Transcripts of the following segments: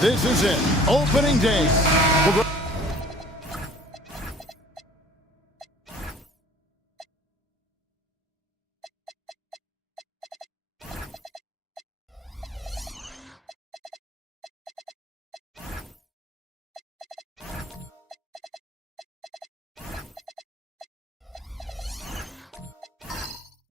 This is it, opening day.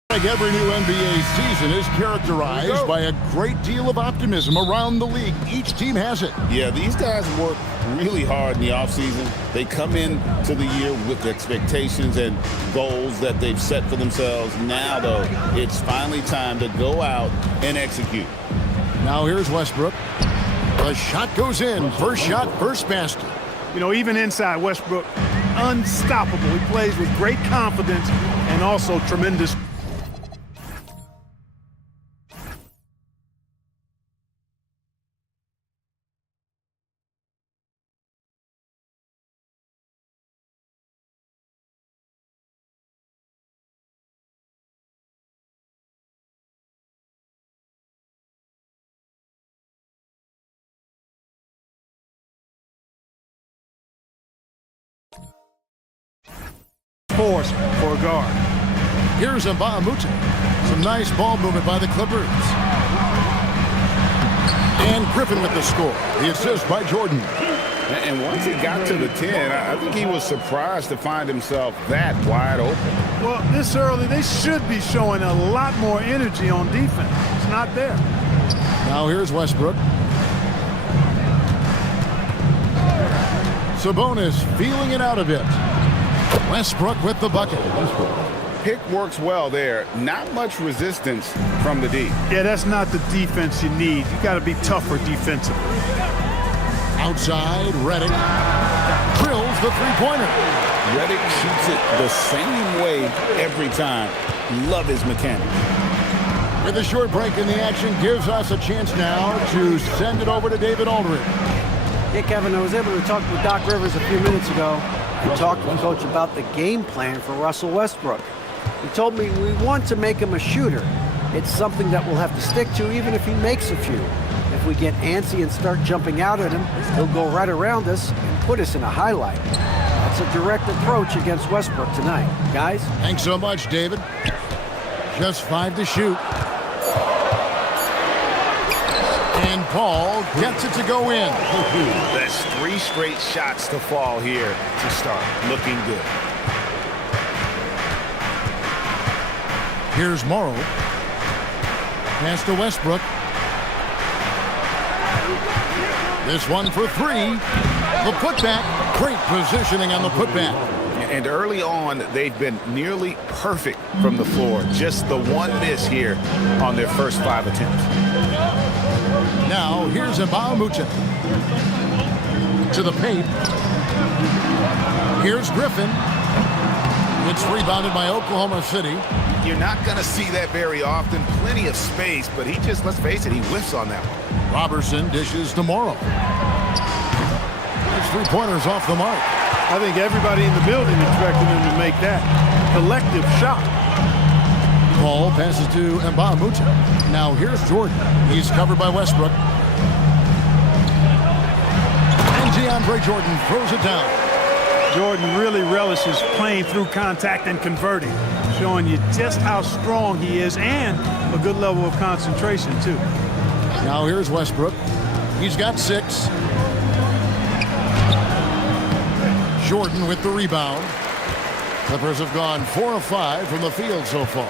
Like every new NBA season is characterized by a great deal of optimism around the league. Each team has it. Yeah, these guys work really hard in the offseason. They come into the year with expectations and goals that they've set for themselves. Now, though, it's finally time to go out and execute. Now here's Westbrook. The shot goes in. First shot, first basket. You know, even inside, Westbrook, unstoppable. He plays with great confidence and also tremendous. Force for a guard. Here's Mbamute. Some nice ball movement by the Clippers. And Griffin with the score. The assist by Jordan. And once he got to the 10, I think he was surprised to find himself that wide open. Well, this early, they should be showing a lot more energy on defense. It's not there. Now here's Westbrook. Sabonis feeling it out a bit. Westbrook with the bucket. Pick works well there. Not much resistance from the D. Yeah, that's not the defense you need. You got to be tougher defensively. Outside, Reddick drills the three-pointer. Reddick shoots it the same way every time. Love his mechanics. With a short break in the action, gives us a chance now to send it over to David Aldridge. Hey, Kevin, I was able to talk with Doc Rivers a few minutes ago. I talked with Coach about the game plan for Russell Westbrook. He told me we want to make him a shooter. It's something that we'll have to stick to even if he makes a few. If we get antsy and start jumping out at him, he'll go right around us and put us in a highlight. That's a direct approach against Westbrook tonight. Guys? Thanks so much, David. Just 5 to shoot. And Paul gets it to go in. That's 3 straight shots to fall here to start. Looking good. Here's Morrow. Pass to Westbrook. This one for 3. The putback. Great positioning on the putback. And early on, they've been nearly perfect from the floor. Just the one miss here on their first 5 attempts. Now, here's Mbamute. To the paint. Here's Griffin. It's rebounded by Oklahoma City. You're not going to see that very often. Plenty of space, but he just, let's face it, he whiffs on that one. Robertson dishes to Morrow. His three-pointers off the mark. I think everybody in the building expected him to make that collective shot. Paul passes to Mbamute. Now here's Jordan. He's covered by Westbrook. And DeAndre Jordan throws it down. Jordan really relishes playing through contact and converting, showing you just how strong he is and a good level of concentration, too. Now here's Westbrook. He's got 6. Jordan with the rebound. Clippers have gone 4 of 5 from the field so far.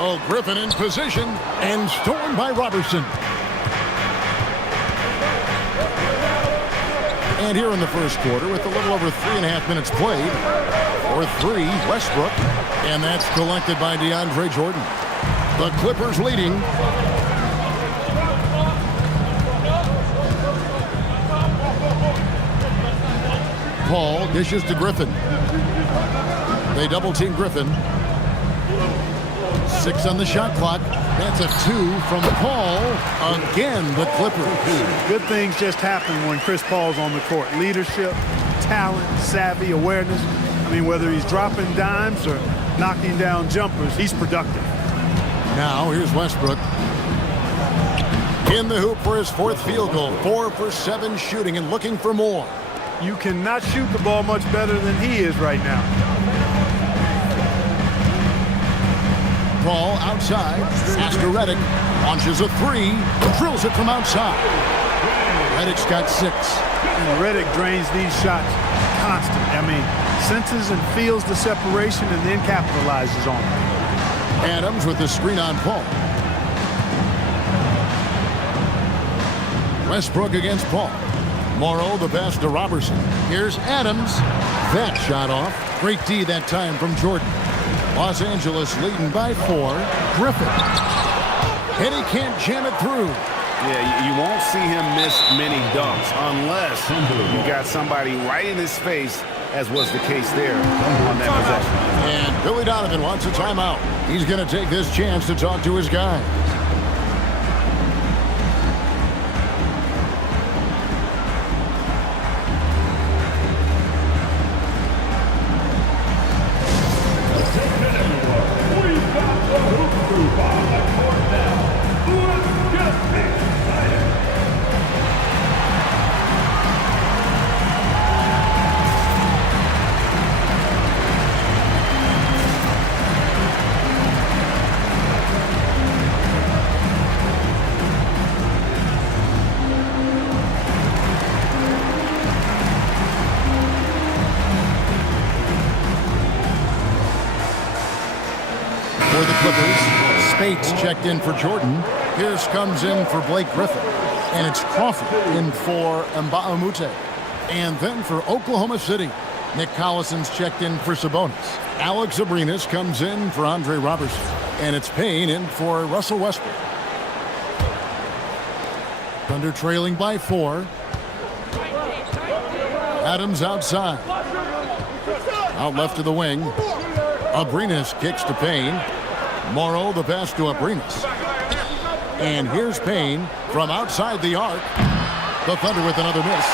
Oh, Griffin in position and stolen by Robertson. And here in the first quarter, with a little over 3.5 minutes played, for 3, Westbrook, and that's collected by DeAndre Jordan. The Clippers leading. Paul dishes to Griffin. They double team Griffin. 6 on the shot clock. That's a 2 from Paul. Again, the Clippers. Good things just happen when Chris Paul's on the court. Leadership, talent, savvy, awareness. I mean, whether he's dropping dimes or knocking down jumpers, he's productive. Now, here's Westbrook. In the hoop for his 4th field goal. 4 for 7 shooting and looking for more. You cannot shoot the ball much better than he is right now. Paul outside. Pass to Redick. Launches a 3. Drills it from outside. Redick's got 6. And Redick drains these shots constantly. I mean, senses and feels the separation and then capitalizes on it. Adams with the screen on Paul. Westbrook against Paul. Morrow the pass to Robertson. Here's Adams. That shot off. Great D that time from Jordan. Los Angeles leading by 4. Griffin. And he can't jam it through. Yeah, you won't see him miss many dunks unless you got somebody right in his face, as was the case there on that possession. And Billy Donovan wants a timeout. He's going to take this chance to talk to his guy. For the Clippers, Spates checked in for Jordan. Pierce comes in for Blake Griffin. And it's Crawford in for Mba'amute. And then for Oklahoma City, Nick Collison's checked in for Sabonis. Alex Abrinas comes in for Andre Robertson. And it's Payne in for Russell Westbrook. Thunder trailing by 4. Adams outside. Out left of the wing. Abrinas kicks to Payne. Morrow the pass to Abrinas. And here's Payne from outside the arc. The Thunder with another miss.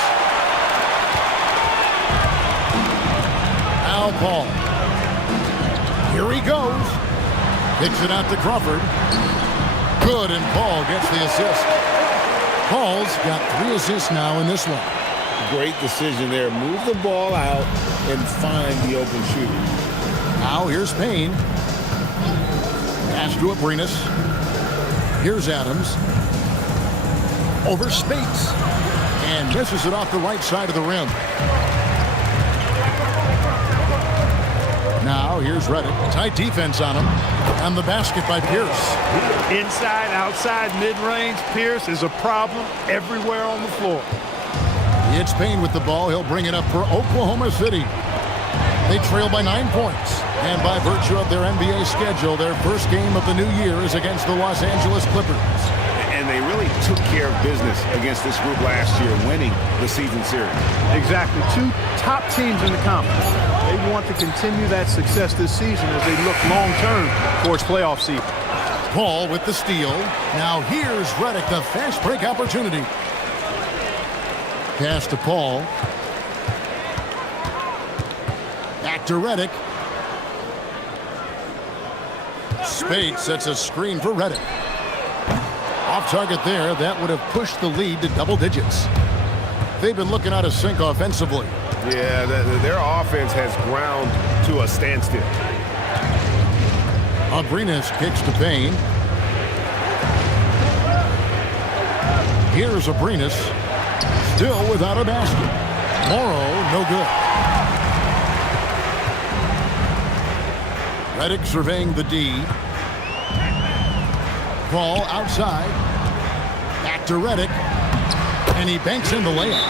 Al Paul. Here he goes. Kicks it out to Crawford. Good, and Paul gets the assist. Paul's got 3 assists now in this one. Great decision there. Move the ball out and find the open shooter. Now here's Payne. Pass to Abrinas. Here's Adams. Over Spates. And misses it off the right side of the rim. Now here's Redick. Tight defense on him. And the basket by Pierce. Inside, outside, mid-range, Pierce is a problem everywhere on the floor. It's Payne with the ball. He'll bring it up for Oklahoma City. They trail by 9 points. And by virtue of their NBA schedule, their first game of the new year is against the Los Angeles Clippers. And they really took care of business against this group last year, winning the season series. Exactly. 2 top teams in the conference. They want to continue that success this season as they look long-term towards playoff season. Paul with the steal. Now here's Redick, the fast break opportunity. Pass to Paul. Back to Redick. Spates sets a screen for Redick. Off target there. That would have pushed the lead to double digits. They've been looking out of sync offensively. Yeah, their offense has ground to a standstill. Abrinas kicks to Payne. Here's Abrinas. Still without a basket. Morrow, no good. Redick surveying the D. Paul outside. Back to Redick. And he banks in the layup.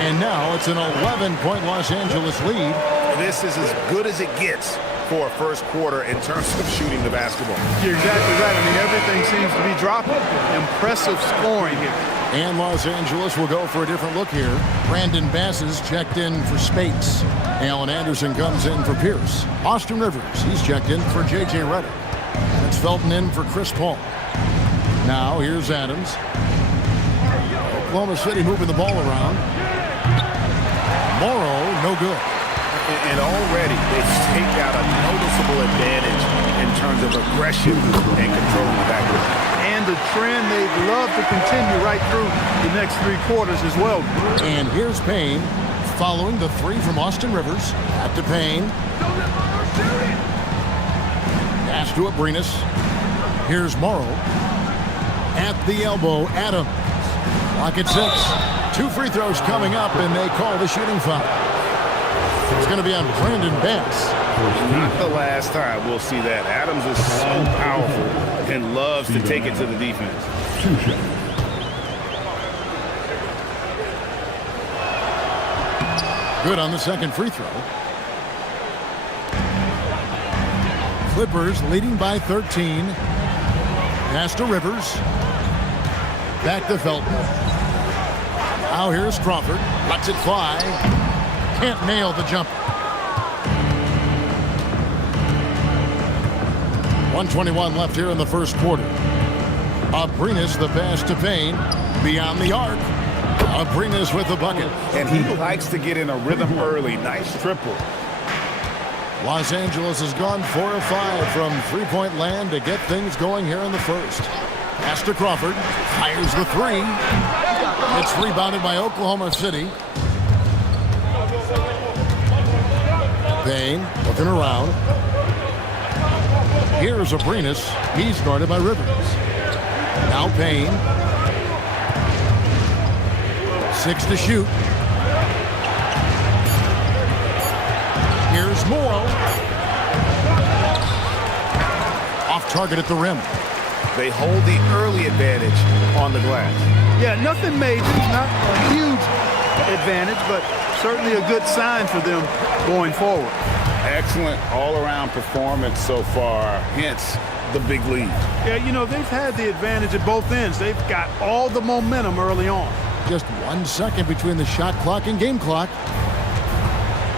And now it's an 11-point Los Angeles lead. This is as good as it gets for a first quarter in terms of shooting the basketball. You're exactly right. I mean, everything seems to be dropping. Impressive scoring here. And Los Angeles will go for a different look here. Brandon Bass is checked in for Spates. Alan Anderson comes in for Pierce. Austin Rivers, he's checked in for J.J. Redick. That's Felton in for Chris Paul. Now here's Adams. Oklahoma City moving the ball around. Morrow, no good. And already they've taken out a noticeable advantage in terms of aggression and controlling the backcourt. And a trend they'd love to continue right through the next 3 quarters as well. And here's Payne following the 3 from Austin Rivers. Back to Payne. Pass to Abrinas. Here's Morrow. At the elbow, Adams. Clock at 6. 2 free throws coming up, and they call the shooting foul. It's going to be on Brandon Bass. Not the last time we'll see that. Adams is so powerful and loves to take it to the defense. Good on the second free throw. Clippers leading by 13. Pass to Rivers. Back to Felton. Now here's Crawford. Lets it fly. Can't nail the jumper. 1:21 left here in the first quarter. Abrinas the pass to Payne. Beyond the arc. Abrinas with the bucket. And he likes to get in a rhythm early. Nice triple. Los Angeles has gone 4 of 5 from three-point land to get things going here in the first. Pass to Crawford. Fires the 3. It's rebounded by Oklahoma City. Payne looking around. Here's Abrinas. He's guarded by Rivers. Now Payne. 6 to shoot. Here's Morrow. Off target at the rim. They hold the early advantage on the glass. Yeah, nothing major, not a huge advantage, but certainly a good sign for them going forward. Excellent all-around performance so far, hence the big lead. Yeah, you know, they've had the advantage at both ends. They've got all the momentum early on. Just 1 second between the shot clock and game clock.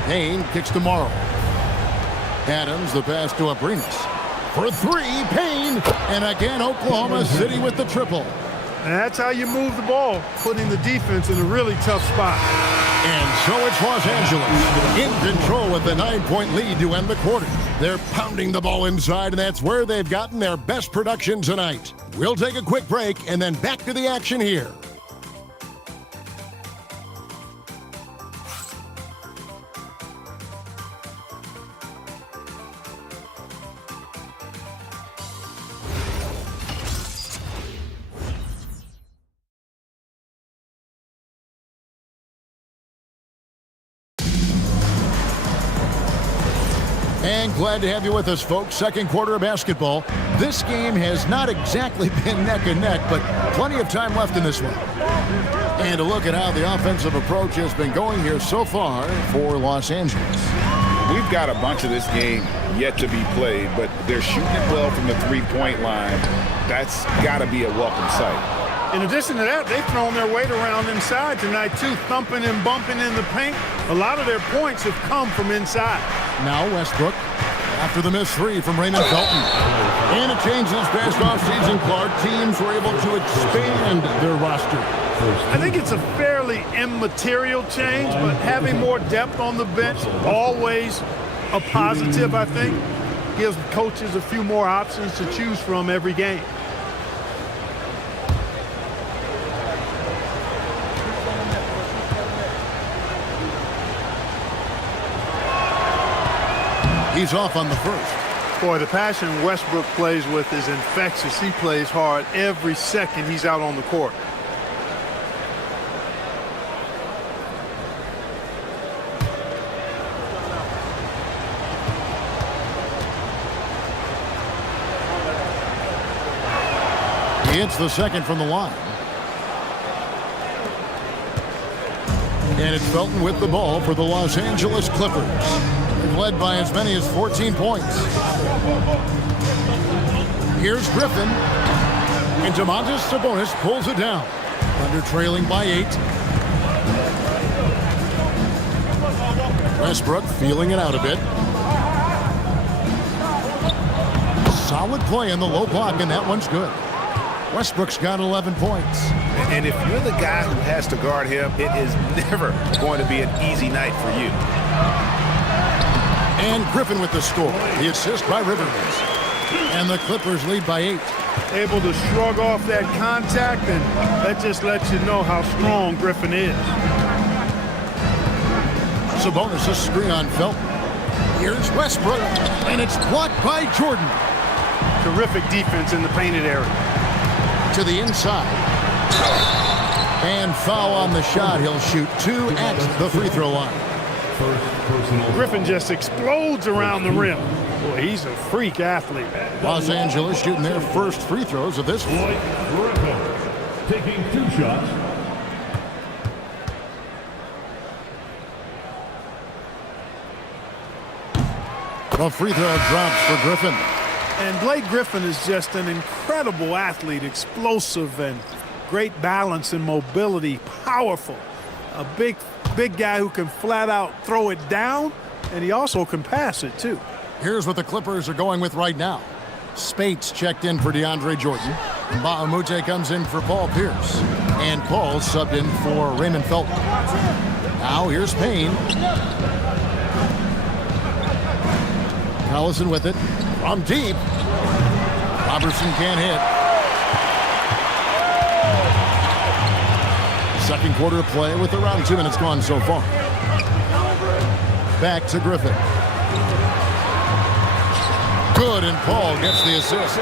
Payne kicks to Morrow. Adams, the pass to Abrinas. For 3, Payne. And again, Oklahoma City with the triple. And that's how you move the ball, putting the defense in a really tough spot. And so it's Los Angeles in control with the 9-point lead to end the quarter. They're pounding the ball inside, and that's where they've gotten their best production tonight. We'll take a quick break and then back to the action here. And glad to have you with us, folks. Second quarter of basketball. This game has not exactly been neck and neck, but plenty of time left in this one. And a look at how the offensive approach has been going here so far for Los Angeles. We've got a bunch of this game yet to be played, but they're shooting it well from the three-point line. That's got to be a welcome sight. In addition to that, they've thrown their weight around inside tonight, too, thumping and bumping in the paint. A lot of their points have come from inside. Now Westbrook, after the missed 3 from Raymond Felton. And a change this past offseason, Clark. Teams were able to expand their roster. I think it's a fairly immaterial change, but having more depth on the bench, always a positive, I think. Gives coaches a few more options to choose from every game. He's off on the first. Boy, the passion Westbrook plays with is infectious. He plays hard every second he's out on the court. He hits the second from the line. And it's Felton with the ball for the Los Angeles Clippers. Led by as many as 14 points. Here's Griffin. And Domantas Sabonis pulls it down. Thunder trailing by 8. Westbrook feeling it out a bit. Solid play in the low block, and that one's good. Westbrook's got 11 points. And if you're the guy who has to guard him, it is never going to be an easy night for you. And Griffin with the score. The assist by Rivers. And the Clippers lead by 8. Able to shrug off that contact, and that just lets you know how strong Griffin is. Sabonis a screen on Felton. Here's Westbrook, and it's blocked by Jordan. Terrific defense in the painted area. To the inside. And foul on the shot. He'll shoot 2 at the free throw line. Griffin just explodes around the rim. Boy, he's a freak athlete. Los Angeles shooting their first free throws of this one. Taking 2 shots. The free throw drops for Griffin. And Blake Griffin is just an incredible athlete, explosive and great balance and mobility, powerful. A big guy who can flat out throw it down, and he also can pass it too. Here's what the Clippers are going with right now. Spates checked in for DeAndre Jordan. Mbamute comes in for Paul Pierce. And Paul subbed in for Raymond Felton. Now here's Payne. Collison with it from deep. Robertson can't hit. Second quarter of play with around 2 minutes gone so far. Back to Griffin. Good, and Paul gets the assist.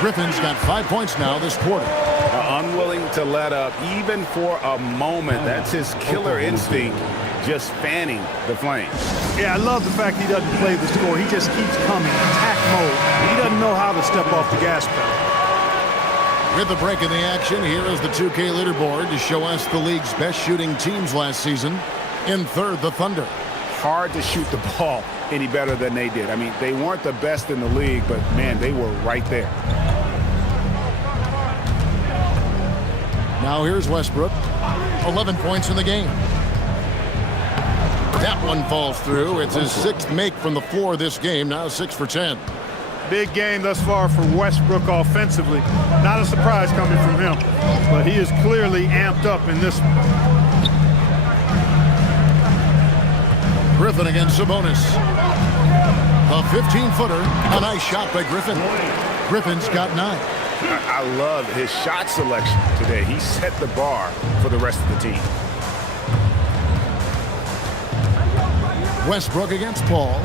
Griffin's got 5 points now this quarter. Unwilling to let up even for a moment. That's his killer instinct, just fanning the flames. Yeah, I love the fact he doesn't play the score. He just keeps coming, attack mode. He doesn't know how to step off the gas pedal. With the break in the action, here is the 2K leaderboard to show us the league's best shooting teams last season. In third, the Thunder. Hard to shoot the ball any better than they did. I mean, they weren't the best in the league, but, man, they were right there. Now here's Westbrook. 11 points in the game. That one falls through. It's his 6th make from the floor this game, now 6 for 10. Big game thus far for Westbrook offensively. Not a surprise coming from him, but he is clearly amped up in this one. Griffin against Sabonis. A 15-footer. A nice shot by Griffin. Griffin's got 9. I love his shot selection today. He set the bar for the rest of the team. Westbrook against Paul.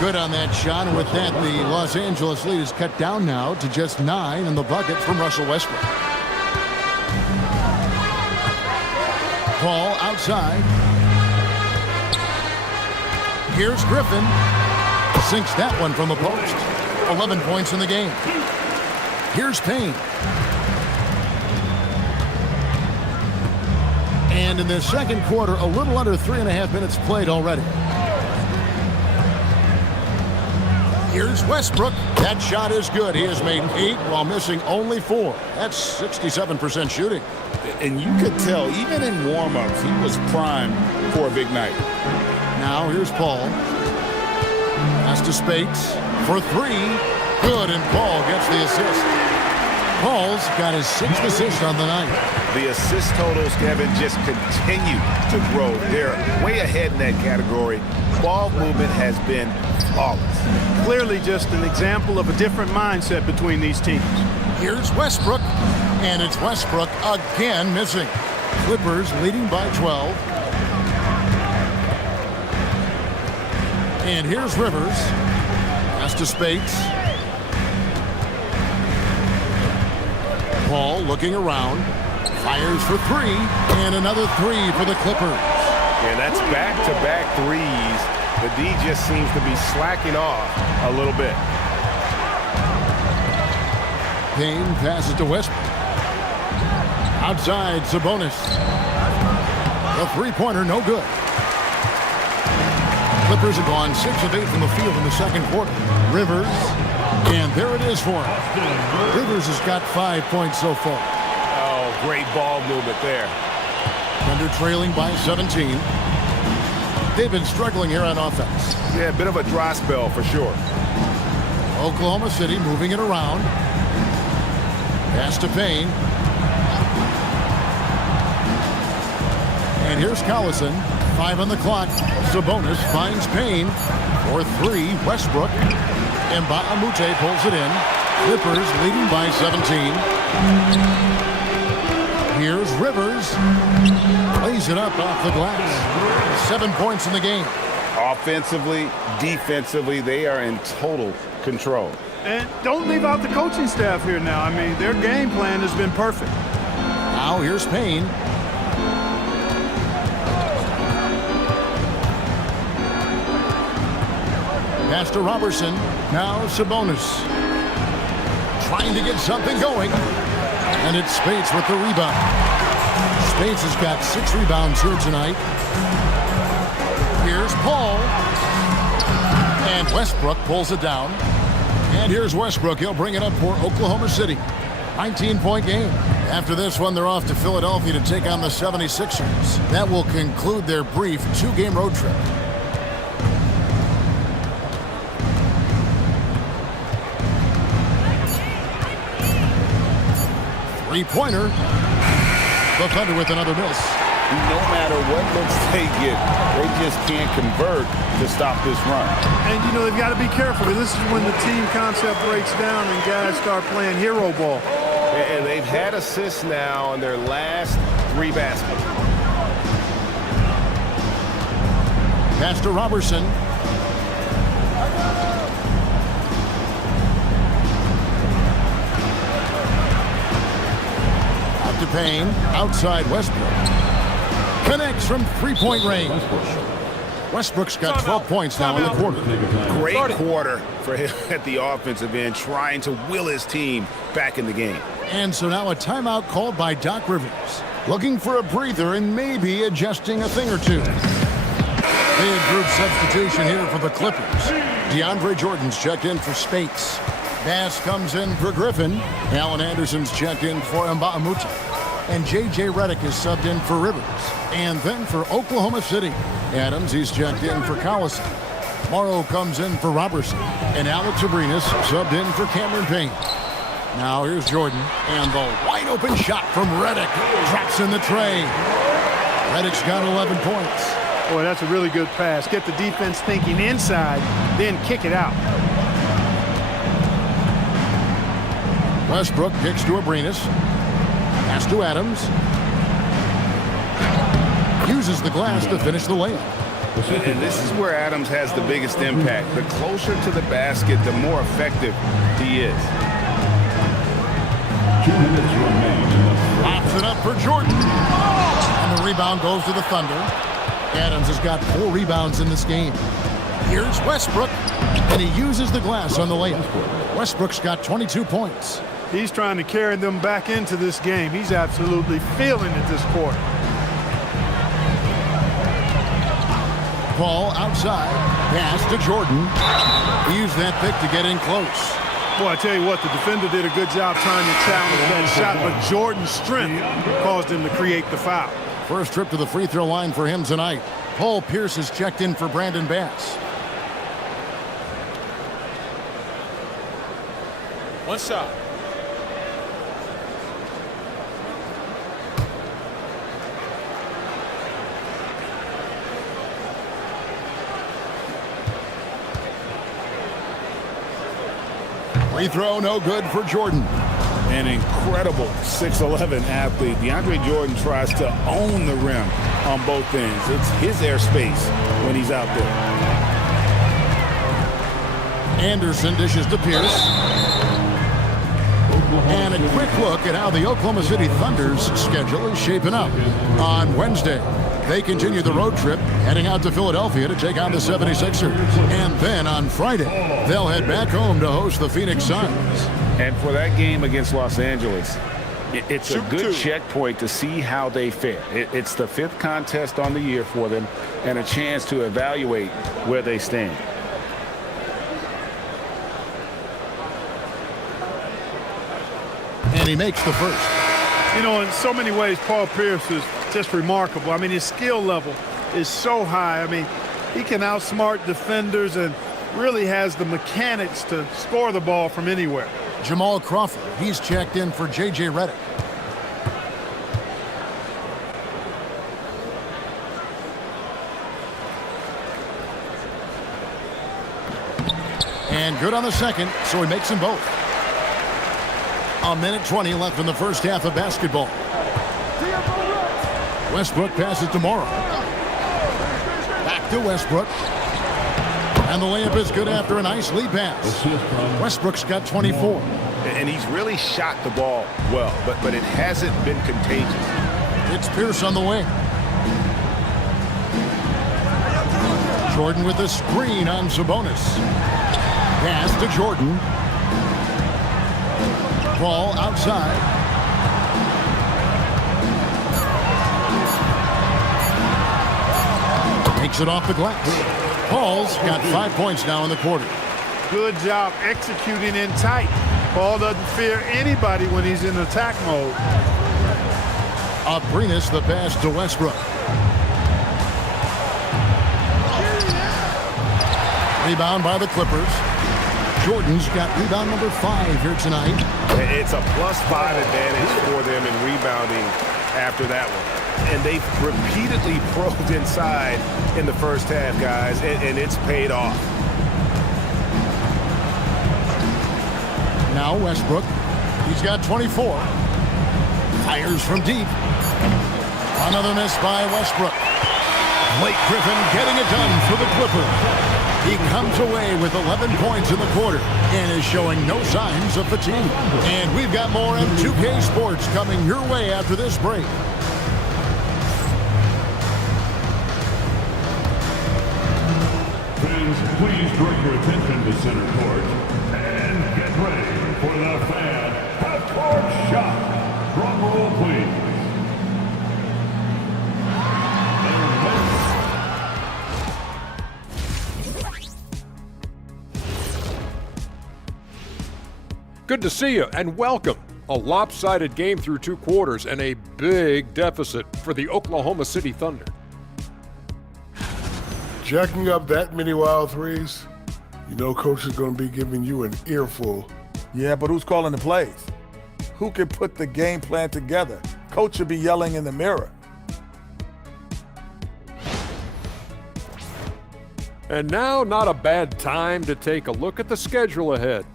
Good on that shot, and with that, the Los Angeles lead is cut down now to just 9 in the bucket from Russell Westbrook. Paul outside. Here's Griffin. Sinks that one from the post. 11 points in the game. Here's Payne. And in the second quarter, a little under 3.5 minutes played already. Here's Westbrook. That shot is good. He has made 8 while missing only 4. That's 67% shooting. And you could tell, even in warm-ups, he was primed for a big night. Now here's Paul. Pass to Spates for 3. Good, and Paul gets the assist. Paul's got his 6th assist on the night. The assist totals, Kevin, just continue to grow. They're way ahead in that category. Ball movement has been flawless. Clearly just an example of a different mindset between these teams. Here's Westbrook, and it's Westbrook again missing. Clippers leading by 12. And here's Rivers. Pass to Spates. Paul looking around. Fires for 3, and another 3 for the Clippers. Yeah, that's back-to-back threes. The D just seems to be slacking off a little bit. Payne passes to Westbrook. Outside, Sabonis. The three-pointer, no good. Clippers have gone 6 of 8 from the field in the second quarter. Rivers And there it is for him. Rivers has got 5 points so far. Oh, great ball movement there. Thunder trailing by 17. They've been struggling here on offense. Yeah, a bit of a dry spell for sure. Oklahoma City moving it around. Pass to Payne. And here's Collison. 5 on the clock. Sabonis finds Payne. For 3, Westbrook. And Mbamute pulls it in. Clippers leading by 17. Here's Rivers. Plays it up off the glass. 7 points in the game. Offensively, defensively, they are in total control. And don't leave out the coaching staff here now. I mean, their game plan has been perfect. Now here's Payne. Pass to Robertson. Now Sabonis. Trying to get something going. And it's Spates with the rebound. Spates has got 6 rebounds here tonight. Here's Paul. And Westbrook pulls it down. And here's Westbrook. He'll bring it up for Oklahoma City. 19-point game. After this one, they're off to Philadelphia to take on the 76ers. That will conclude their brief 2-game road trip. Three-pointer. The Thunder with another miss. No matter what looks they get, they just can't convert to stop this run. And, you know, they've got to be careful because this is when the team concept breaks down and guys start playing hero ball. And they've had assists now on their last 3 baskets. Pass to Robertson. Out to Payne. Outside Westbrook. Connects from 3-point range. Westbrook's got 12 points now in the quarter. Great quarter for him at the offensive end, trying to will his team back in the game. And so now a timeout called by Doc Rivers. Looking for a breather and maybe adjusting a thing or two. Big group substitution here for the Clippers. DeAndre Jordan's checked in for Spates. Bass comes in for Griffin. Allen Anderson's checked in for Mbamute. And J.J. Redick is subbed in for Rivers. And then for Oklahoma City, Adams, he's checked in for Collison. Morrow comes in for Robertson. And Alex Abrinas subbed in for Cameron Payne. Now here's Jordan. And the wide open shot from Redick. Drops in the tray. Redick's got 11 points. Boy, that's a really good pass. Get the defense thinking inside, then kick it out. Westbrook kicks to Abrinas. Pass to Adams. Uses the glass to finish the layup. And this is where Adams has the biggest impact. The closer to the basket, the more effective he is. 2 minutes remaining. Pops it up for Jordan. And the rebound goes to the Thunder. Adams has got 4 rebounds in this game. Here's Westbrook. And he uses the glass on the layup. Westbrook's got 22 points. He's trying to carry them back into this game. He's absolutely feeling it this quarter. Paul outside. Pass to Jordan. He used that pick to get in close. Boy, I tell you what, the defender did a good job trying to challenge that shot, but Jordan's strength caused him to create the foul. First trip to the free throw line for him tonight. Paul Pierce is checked in for Brandon Bass. One shot. Free throw, no good for Jordan. An incredible 6'11" athlete. DeAndre Jordan tries to own the rim on both ends. It's his airspace when he's out there. Anderson dishes to Pierce. And a quick look at how the Oklahoma City Thunder's schedule is shaping up. On Wednesday, they continue the road trip, heading out to Philadelphia to take on the 76ers. And then on Friday, they'll head back home to host the Phoenix Suns. And for that game against Los Angeles, it's a good checkpoint to see how they fare. It's the 5th contest on the year for them and a chance to evaluate where they stand. And he makes the first. You know, in so many ways, Paul Pierce is just remarkable. I mean, his skill level is so high. I mean, he can outsmart defenders and really has the mechanics to score the ball from anywhere. Jamal Crawford, he's checked in for J.J. Redick. And good on the second, so he makes them both. A minute 20 left in the first half of basketball. Westbrook passes to Morrow. Back to Westbrook. And the layup is good after a nice lead pass. Westbrook's got 24. And he's really shot the ball well, but it hasn't been contagious. It's Pierce on the wing. Jordan with the screen on Sabonis. Pass to Jordan. Ball outside. Takes it off the glass. Paul's got 5 points now in the quarter. Good job executing in tight. Paul doesn't fear anybody when he's in attack mode. Abrinas the pass to Westbrook. Rebound by the Clippers. Jordan's got rebound number 5 here tonight. It's a +5 advantage for them in rebounding after that one. And they've repeatedly probed inside in the first half, guys, and it's paid off. Now Westbrook. He's got 24. Fires from deep. Another miss by Westbrook. Blake Griffin getting it done for the Clippers. He comes away with 11 points in the quarter and is showing no signs of fatigue. And we've got more on 2K Sports coming your way after this break. Fans, please direct your attention to center court and get ready for the fan half-court shot. Drum roll, please. Good to see you and welcome. A lopsided game through 2 quarters and a big deficit for the Oklahoma City Thunder. Jacking up that many wild threes, you know Coach is going to be giving you an earful. Yeah, but who's calling the plays? Who can put the game plan together? Coach should be yelling in the mirror. And now, not a bad time to take a look at the schedule ahead.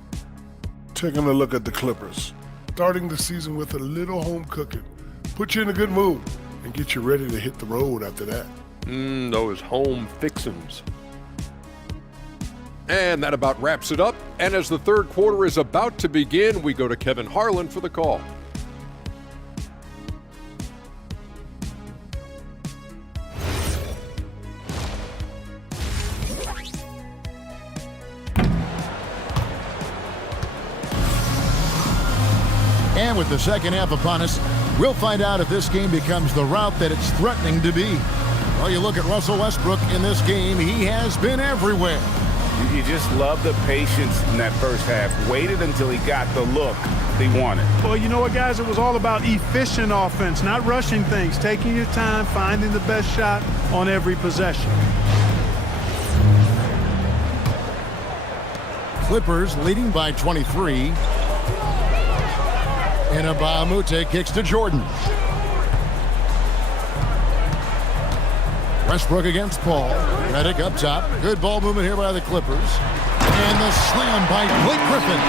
Taking a look at the Clippers. Starting the season with a little home cooking. Put you in a good mood and get you ready to hit the road after that. Those home fixins'. And that about wraps it up. And as the third quarter is about to begin, we go to Kevin Harlan for the call. And with the second half upon us, we'll find out if this game becomes the route that it's threatening to be. Well, you look at Russell Westbrook in this game, he has been everywhere. You just love the patience in that first half. Waited until he got the look he wanted. Well, you know what, guys? It was all about efficient offense, not rushing things, taking your time, finding the best shot on every possession. Clippers leading by 23. And Mbah-a-Moute kicks to Jordan. Westbrook against Paul. Redick up top. Good ball movement here by the Clippers. And the slam by Blake Griffin.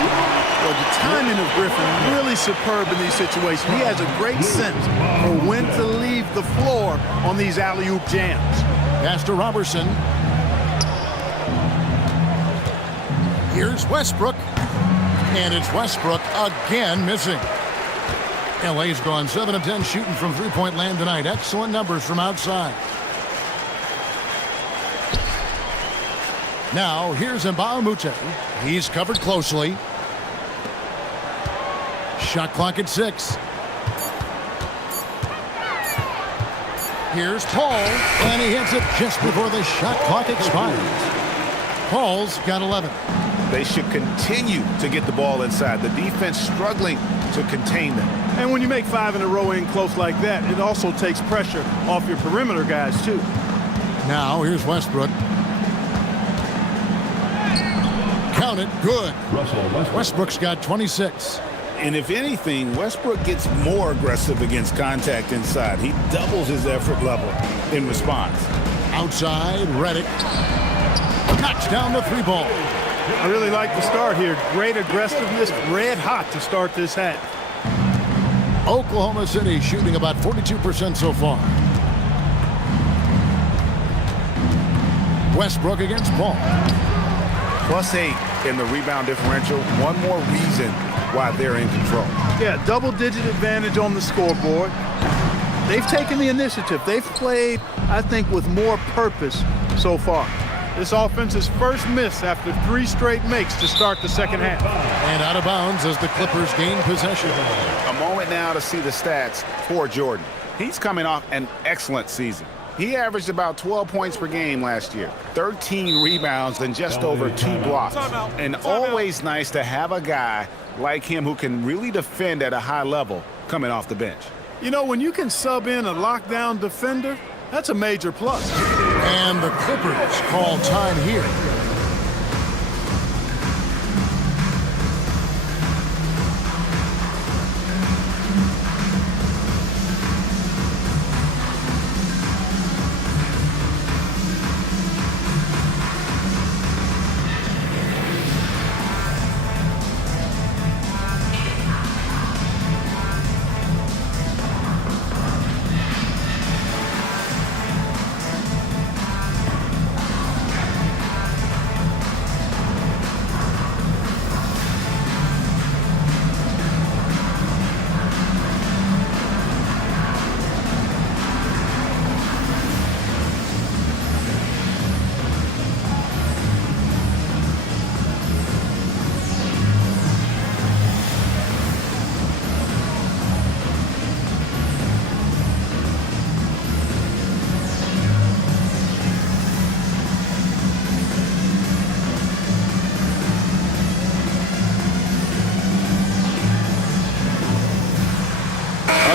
Well, the timing of Griffin really superb in these situations. He has a great sense for when to leave the floor on these alley-oop jams. Pass to Robertson. Here's Westbrook. And it's Westbrook again missing. LA's gone 7 of 10 shooting from three-point land tonight. Excellent numbers from outside. Now, here's Mbah-a-Moute. He's covered closely. Shot clock at 6. Here's Paul, and he hits it just before the shot clock expires. Paul's got 11. They should continue to get the ball inside. The defense struggling to contain them. And when you make 5 in a row in close like that, it also takes pressure off your perimeter guys, too. Now, here's Westbrook. Count it. Good. Westbrook's got 26. And if anything, Westbrook gets more aggressive against contact inside. He doubles his effort level in response. Outside, Redick knocks down the 3-ball. I really like the start here. Great aggressiveness, red hot to start this half. Oklahoma City shooting about 42% so far. Westbrook against Paul. +8 in the rebound differential. One more reason why they're in control. Yeah, double-digit advantage on the scoreboard. They've taken the initiative. They've played, I think, with more purpose so far. This offense's first miss after 3 straight makes to start the second half. And out of bounds as the Clippers gain possession. A moment now to see the stats for Jordan. He's coming off an excellent season. He averaged about 12 points per game last year, 13 rebounds, and just over 2 blocks. And always nice to have a guy like him who can really defend at a high level coming off the bench. You know, when you can sub in a lockdown defender, that's a major plus. And the Clippers call time here.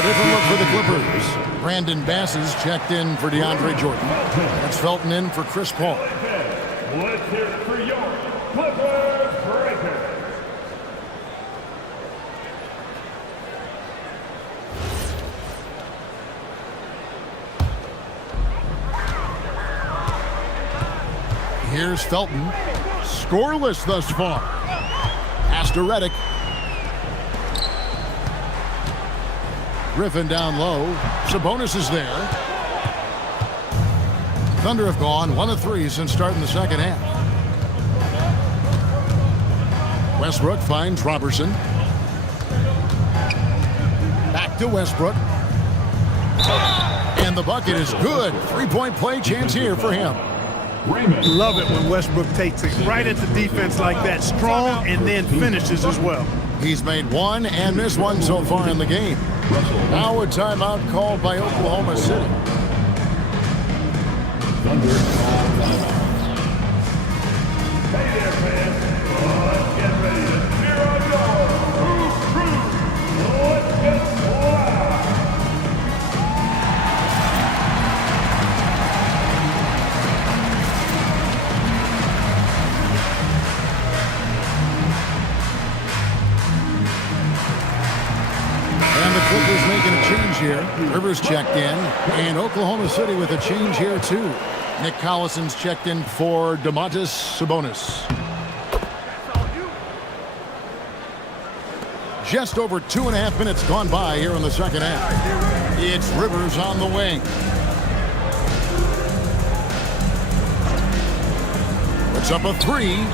Different look for the Clippers. Brandon Bass is checked in for DeAndre Jordan. That's Felton in for Chris Paul. Let's hear it for your Clippers Breakers. Here's Felton. Scoreless thus far. Pass to Redick. Griffin down low. Sabonis is there. Thunder have gone 1 of 3 since starting the second half. Westbrook finds Robertson. Back to Westbrook. And the bucket is good. 3-point play chance here for him. Love it when Westbrook takes it right at the defense like that. Strong and then finishes as well. He's made 1 and missed 1 so far in the game. Now a timeout called by Oklahoma City. Hey there, fans. Let's get ready to cheer on your crew. Let's get loud. And the Clippers making a change here. Rivers checked in. And Oklahoma City with a change here, too. Nick Collison's checked in for Domantas Sabonis. Just over 2.5 minutes gone by here in the second half. It's Rivers on the wing. Puts up a 3.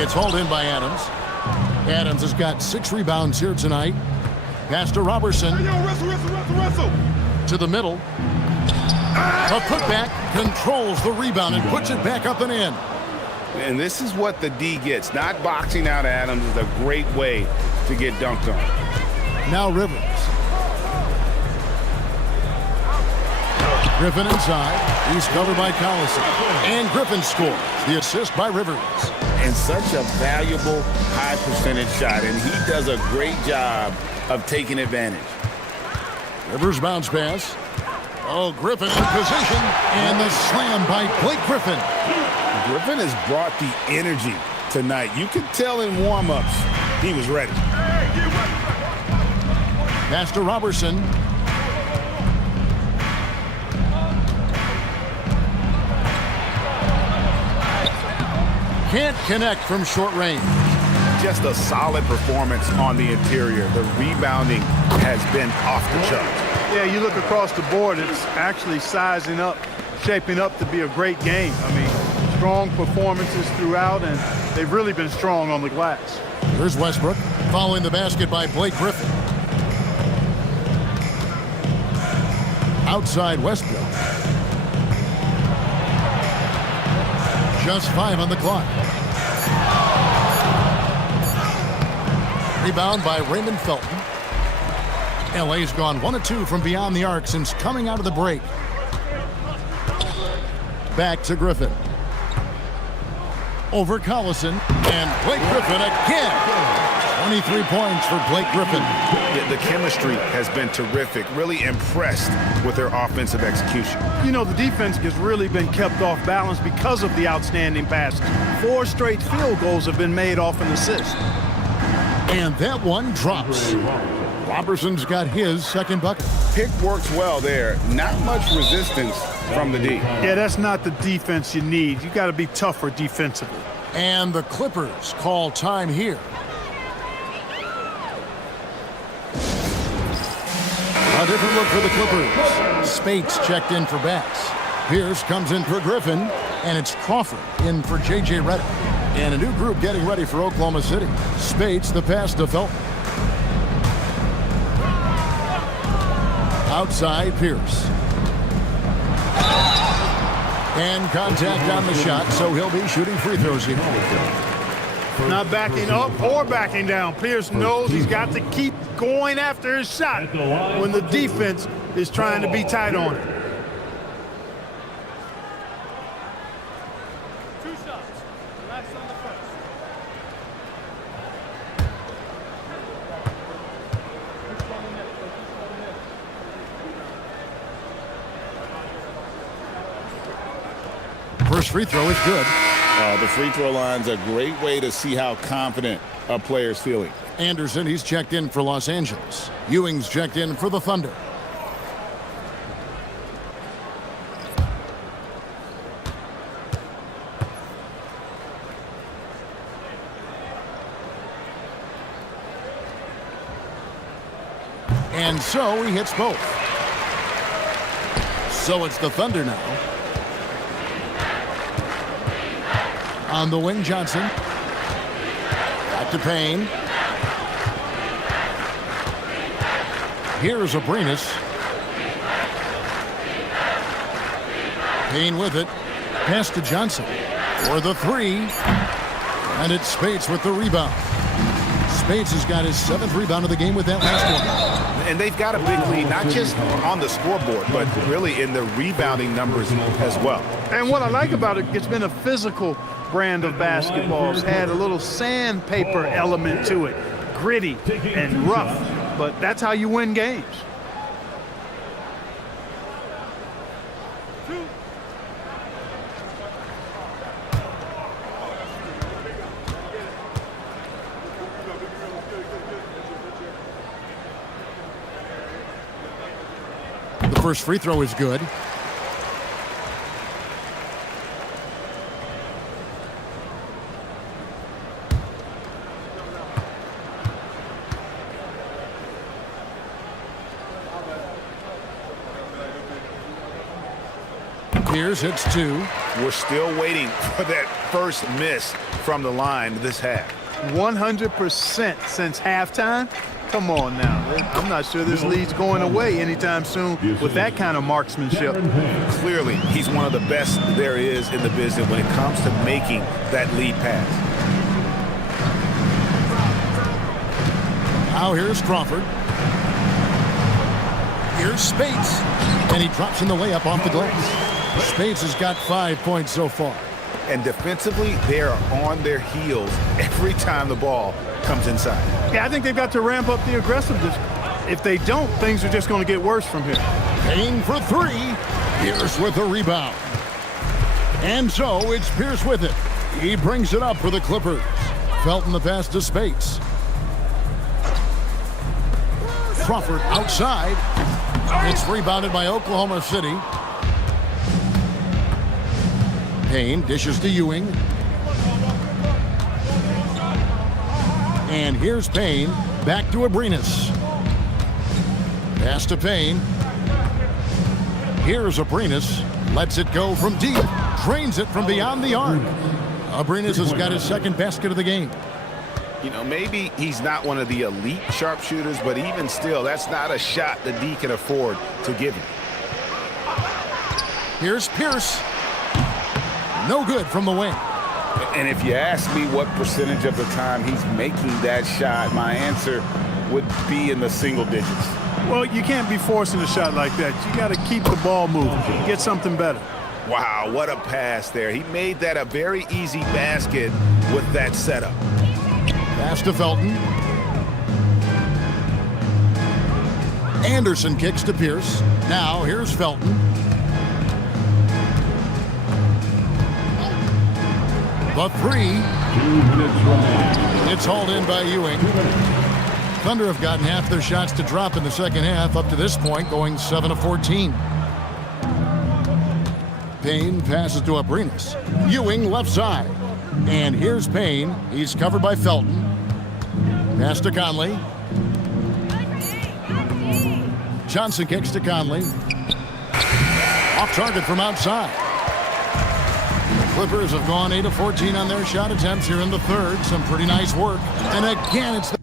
It's hauled in by Adams. Adams has got 6 rebounds here tonight. Pass to Robertson. Russell. To the middle. A putback controls the rebound and puts it back up and in. And this is what the D gets. Not boxing out Adams is a great way to get dunked on. Now Rivers. Griffin inside. He's covered by Collison. And Griffin scores. The assist by Rivers. And such a valuable high percentage shot, and he does a great job of taking advantage. Rivers bounce pass. Oh, Griffin in position. And the slam by Blake Griffin. Griffin has brought the energy tonight. You could tell in warm-ups he was ready. Pass to Robertson. Can't connect from short range. Just a solid performance on the interior. The rebounding has been off the charts. Yeah, you look across the board, it's actually sizing up, shaping up to be a great game. I mean, strong performances throughout, and they've really been strong on the glass. Here's Westbrook following the basket by Blake Griffin. Outside Westbrook. Just 5 on the clock. Rebound by Raymond Felton. LA's gone 1 of 2 from beyond the arc since coming out of the break. Back to Griffin. Over Collison. And Blake Griffin again. 23 points for Blake Griffin. The chemistry has been terrific. Really impressed with their offensive execution. You know, the defense has really been kept off balance because of the outstanding passes. 4 straight field goals have been made off an assist. And that one drops. Robertson's got his second bucket. Pick works well there. Not much resistance from the D. Yeah, that's not the defense you need. You got to be tougher defensively. And the Clippers call time here. A different look for the Clippers. Spates checked in for Bass. Pierce comes in for Griffin, and it's Crawford in for J.J. Redick. And a new group getting ready for Oklahoma City. Spates the pass to Felton. Outside Pierce. And contact on the shot, so he'll be shooting free throws here. Not backing up or backing down. Pierce knows he's got to keep going after his shot when the defense is trying to be tight on it. First free throw is good. The free throw line's a great way to see how confident a player's feeling. Anderson, he's checked in for Los Angeles. Ewing's checked in for the Thunder. And so he hits both. So it's the Thunder now. On the wing, Johnson. Back to Payne. Here's Abrinas. Payne with it. Pass to Johnson for the 3. And it's Spates with the rebound. Spates has got his 7th rebound of the game with that last one. And they've got a big lead, not just on the scoreboard, but really in the rebounding numbers as well. And what I like about it, it's been a physical brand of basketball. It's had a little sandpaper element to it. Gritty and rough, but that's how you win games. The first free throw is good. Pierce hits 2. We're still waiting for that first miss from the line this half. 100% since halftime. Come on now. I'm not sure this lead's going away anytime soon with that kind of marksmanship. Clearly, he's one of the best there is in the business when it comes to making that lead pass. Now here's Crawford. Here's Spates. And he drops in the layup off the glass. Spates has got 5 points so far. And defensively, they are on their heels every time the ball comes inside. Yeah, I think they've got to ramp up the aggressiveness. If they don't, things are just going to get worse from here. Payne for three. Pierce with the rebound. And so it's Pierce with it. He brings it up for the Clippers. Felton the pass to Spates. Crawford outside. It's rebounded by Oklahoma City. Payne dishes to Ewing. And here's Payne. Back to Abrinas. Pass to Payne. Here's Abrinas. Lets it go from deep. Drains it from beyond the arc. Abrinas has got his second basket of the game. You know, maybe he's not one of the elite sharpshooters, but even still, that's not a shot the D can afford to give him. Here's Pierce. No good from the wing. And if you ask me what percentage of the time he's making that shot, my answer would be in the single digits. Well, you can't be forcing a shot like that. You got to keep the ball moving. Get something better. Wow, what a pass there. He made that a very easy basket with that setup. Pass to Felton. Anderson kicks to Pierce. Now here's Felton. The three. 2 minutes remaining. It's hauled in by Ewing. Thunder have gotten half their shots to drop in the second half up to this point, going 7 of 14. Payne passes to Abrinas. Ewing left side. And here's Payne. He's covered by Felton. Pass to Conley. Johnson kicks to Conley. Off target from outside. Clippers have gone 8 of 14 on their shot attempts here in the third. Some pretty nice work. And again, it's the